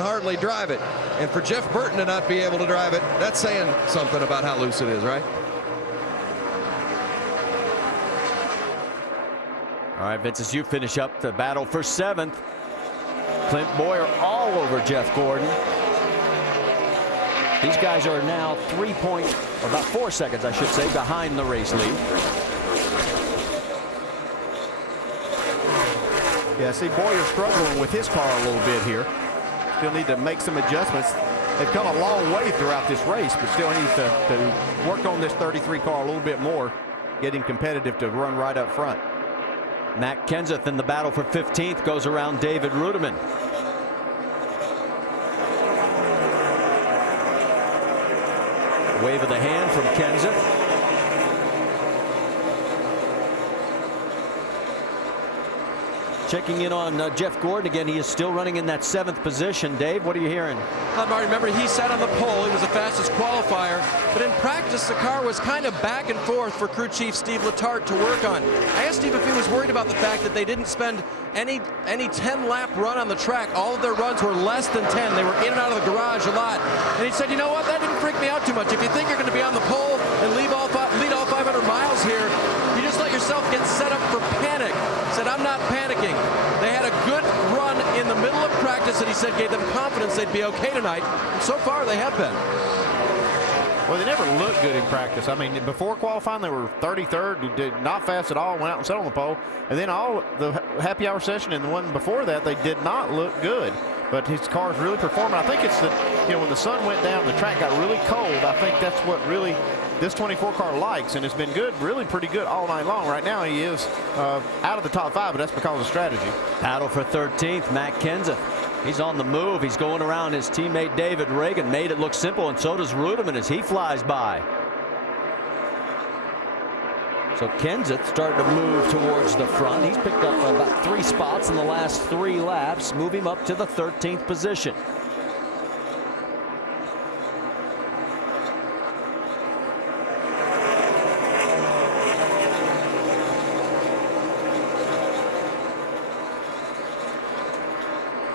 can hardly drive it. And for Jeff Burton to not be able to drive it, that's saying something about how loose it is, right? All right, Vince, as you finish up the battle for 7th, Clint Boyer all over Jeff Gordon. These guys are now about 4 seconds, I should say, behind the race lead. Yeah, see, Boyer struggling with his car a little bit here. Still need to make some adjustments. They've come a long way throughout this race, but still needs to work on this 33 car a little bit more, getting competitive to run right up front. Matt Kenseth in the battle for 15th goes around David Rudiman. Wave of the hand from Kenseth. Checking in on Jeff Gordon again. He is still running in that 7th position. Dave, what are you hearing? Marty, remember, he sat on the pole. He was the fastest qualifier. But in practice, the car was kind of back and forth for crew chief Steve Letarte to work on. I asked Steve if he was worried about the fact that they didn't spend any 10-lap run on the track. All of their runs were less than 10. They were in and out of the garage a lot. And he said, you know what? That didn't freak me out too much. If you think you're going to be on the pole and lead all 500 miles here, you just let yourself get set up for panic. He said, I'm not panicking. They had a good run in the middle of practice that he said gave them confidence they'd be okay tonight. And so far, they have been. Well, they never looked good in practice. I mean, before qualifying, they were 33rd, did not fast at all, went out and sat on the pole. And then all the happy hour session and the one before that, they did not look good. But his car's really performing. I think it's that, when the sun went down, the track got really cold. I think that's what really this 24 car likes, and it's been good, really pretty good all night long. Right now, he is out of the top 5, but that's because of strategy. Battle for 13th, Matt Kenseth. He's on the move. He's going around his teammate David Reagan. Made it look simple, and so does Rudiman as he flies by. So Kenseth starting to move towards the front. He's picked up about 3 spots in the last 3 laps, move him up to the 13th position.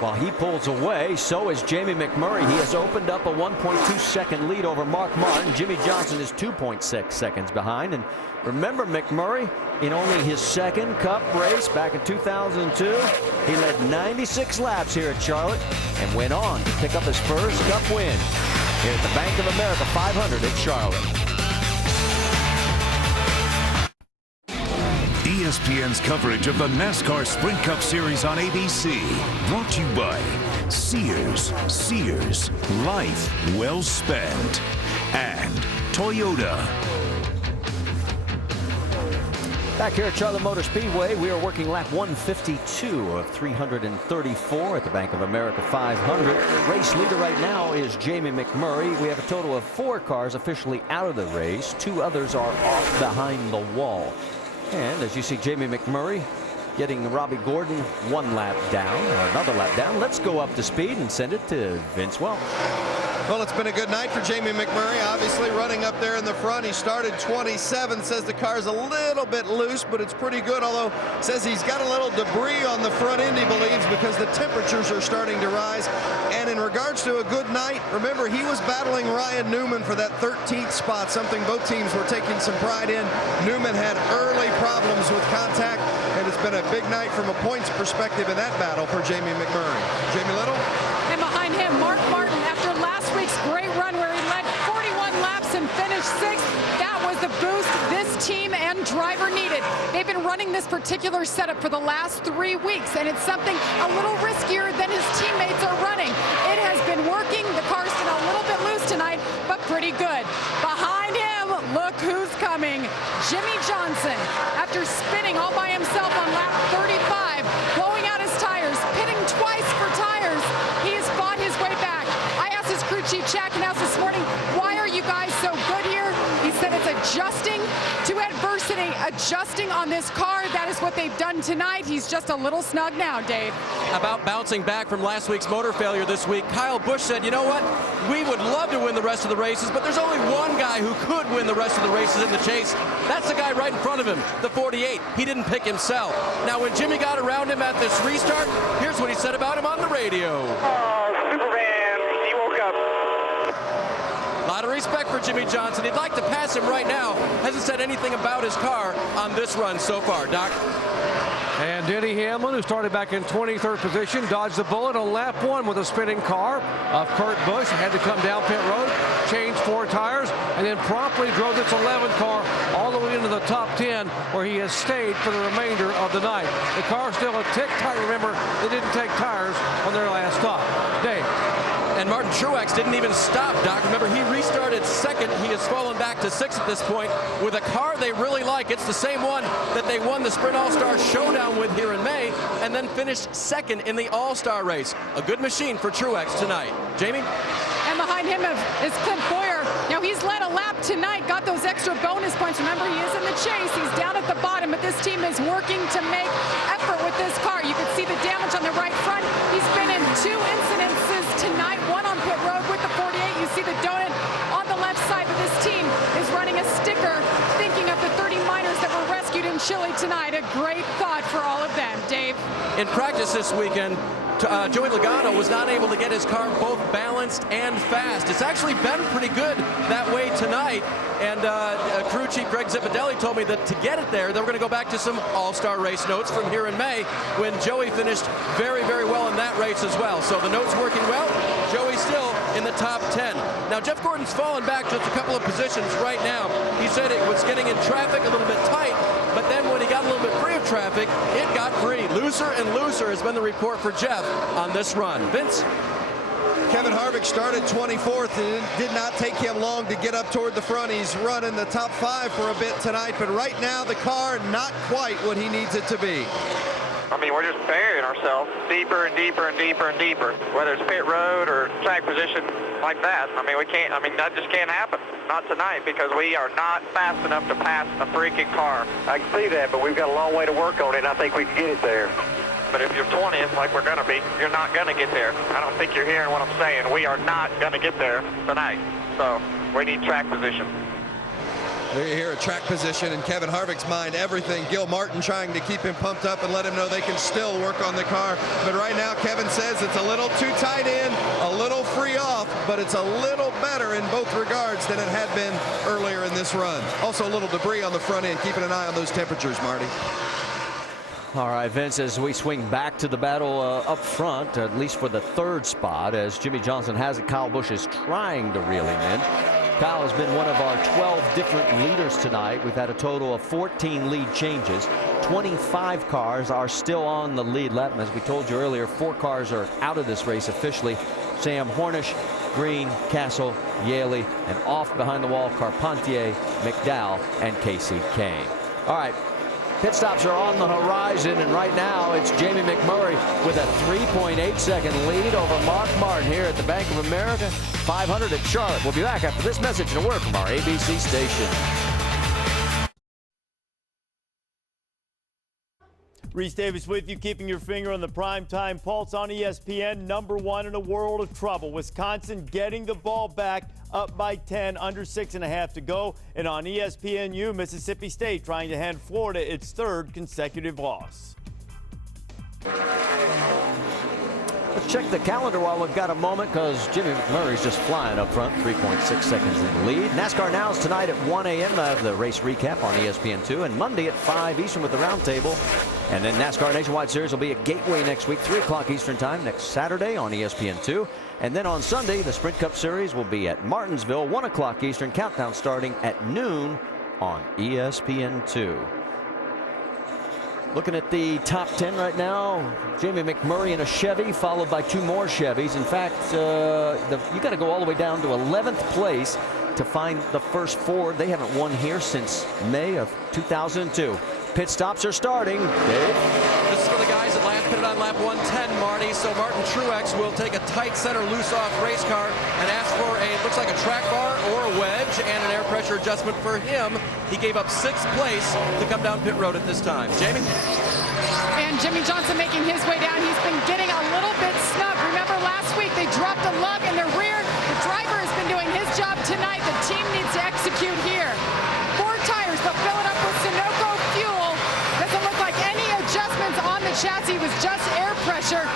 While he pulls away, so is Jamie McMurray. He has opened up a 1.2 second lead over Mark Martin. Jimmy Johnson is 2.6 seconds behind. And remember, McMurray, in only his 2nd Cup race back in 2002, he led 96 laps here at Charlotte and went on to pick up his first Cup win here at the Bank of America 500 at Charlotte. ESPN's coverage of the NASCAR Sprint Cup Series on ABC. Brought to you by Sears. Sears. Life well spent. And Toyota. Back here at Charlotte Motor Speedway, we are working lap 152 of 334 at the Bank of America 500. Race leader right now is Jamie McMurray. We have a total of 4 cars officially out of the race. 2 others are off behind the wall. And as you see Jamie McMurray getting Robbie Gordon 1 lap down, or another lap down. Let's go up to speed and send it to Vince Welch. Well, it's been a good night for Jamie McMurray, obviously running up there in the front. He started 27, says the car's a little bit loose, but it's pretty good, although says he's got a little debris on the front end, he believes, because the temperatures are starting to rise. And in regards to a good night, remember, he was battling Ryan Newman for that 13th spot, something both teams were taking some pride in. Newman had early problems with contact, and it's been a big night from a points perspective in that battle for Jamie McMurray. Jamie Little? And behind him, Mark Martin, after last week's great run where he led 41 laps and finished 6th. That was the boost this team and driver needed. They've been running this particular setup for the last 3 weeks, and it's something a little riskier than his teammates are running. It has been working. The car's been a little bit loose tonight, but pretty good. Behind him, look who's coming. Jimmy Johnson, after spinning all by himself on lap 35, blowing out his tires, pitting twice for tires, he has fought his way back. I asked his crew chief, Chad Knaus, this morning, why are you guys so good here? He said it's adjusting to adversity, adjusting on this car. That is what they've done tonight. He's just a little snug now, Dave. About bouncing back from last week's motor failure this week, Kyle Busch said, you know what? We would love to win the rest of the races, but there's only one guy who could win the rest of the races in the chase. That's the guy right in front of him, the 48. He didn't pick himself. Now, when Jimmy got around him at this restart, here's what he said about him on the radio. Super respect for Jimmy Johnson. He'd like to pass him right now. Hasn't said anything about his car on this run so far. Doc? And Denny Hamlin, who started back in 23rd position, dodged the bullet on lap 1 with a spinning car of Kurt Busch. Had to come down pit road, change 4 tires, and then promptly drove this 11 car all the way into the top 10, where he has stayed for the remainder of the night. The car's still a tick tight. Remember, they didn't take tires on their last stop. Dave. And Martin Truex didn't even stop, Doc. Remember, he restarted second. He has fallen back to 6th at this point with a car they really like. It's the same one that they won the Sprint All-Star Showdown with here in May, and then finished second in the All-Star race. A good machine for Truex tonight. Jamie? And behind him is Clint Boyer. Now, he's led a lap tonight, got those extra bonus points. Remember, he is in the chase. He's down at the bottom, but this team is working to make effort with this car. You can see the damage on the right front. He's been in 2 incidences tonight, one on pit road with the 48. You see the donut on the left side, but this team is running a sticker thinking of the 30 miners that were rescued in Chile tonight. A great thought for all of them. Dave? In practice this weekend, Joey Logano was not able to get his car both balanced and fast. It's actually been pretty good that way tonight. And crew chief Greg Zipadelli told me that to get it there, they were going to go back to some all-star race notes from here in May, when Joey finished very, very well in that race as well. So the notes working well. Joey's still in the top 10. Now, Jeff Gordon's fallen back just a couple of positions right now. He said it was getting in traffic a little bit tight, but then when he got a little bit free of traffic, it got free. Looser and looser has been the report for Jeff on this run. Vince? Kevin Harvick started 24th. It did not take him long to get up toward the front. He's running the top 5 for a bit tonight, but right now the car not quite what he needs it to be. I mean, we're just burying ourselves deeper and deeper and deeper and deeper, whether it's pit road or track position like that. I mean, we can't, I mean, that just can't happen. Not tonight, because we are not fast enough to pass a freaking car. I can see that, but we've got a long way to work on it, and I think we can get it there. But if you're 20th, like we're going to be, you're not going to get there. I don't think you're hearing what I'm saying. We are not going to get there tonight. So we need track position. There you hear a track position in Kevin Harvick's mind, everything. Gil Martin trying to keep him pumped up and let him know they can still work on the car. But right now, Kevin says it's a little too tight in, a little free off, but it's a little better in both regards than it had been earlier in this run. Also a little debris on the front end, keeping an eye on those temperatures, Marty. All right, Vince, as we swing back to the battle up front, at least for the 3rd spot, as Jimmy Johnson has it, Kyle Busch is trying to reel him in. Kyle has been one of our 12 different leaders tonight. We've had a total of 14 lead changes. 25 cars are still on the lead lap. And as we told you earlier, 4 cars are out of this race officially. Sam Hornish, Green, Castle, Yaley, and off behind the wall, Carpentier, McDowell, and Casey Kane. All right. Pit stops are on the horizon, and right now it's Jamie McMurray with a 3.8-second lead over Mark Martin here at the Bank of America 500 at Charlotte. We'll be back after this message and a word from our ABC station. Reese Davis with you, keeping your finger on the primetime pulse on ESPN. #1 in a world of trouble. Wisconsin getting the ball back, up by 10, under 6.5 to go. And on ESPNU, Mississippi State trying to hand Florida its 3rd consecutive loss. Let's check the calendar while we've got a moment, because Jimmy McMurray's just flying up front, 3.6 seconds in the lead. NASCAR Now is tonight at 1 a.m. The race recap on ESPN2, and Monday at 5 Eastern with the roundtable. And then NASCAR Nationwide Series will be at Gateway next week, 3 o'clock Eastern time, next Saturday on ESPN2. And then on Sunday, the Sprint Cup Series will be at Martinsville, 1 o'clock Eastern, countdown starting at noon on ESPN2. Looking at the top 10 right now, Jamie McMurray in a Chevy, followed by 2 more Chevys. In fact, you got to go all the way down to 11th place to find the first 4. They haven't won here since May of 2002. Pit stops are starting. Dave? This is for the guys that last pitted on lap 110, Marty. So Martin Truex will take a tight center loose off race car and ask for it looks like a track bar or a wedge and an air pressure adjustment for him. He gave up 6th place to come down pit road at this time. Jamie? And Jimmy Johnson making his way down. He's been getting a little bit snug. Remember last week they dropped a lug in the rear. The driver has been doing his job tonight. The team needs to execute here. 4 tires, but fill it up with Sunoco fuel. Doesn't look like any adjustments on the chassis. It was just air pressure.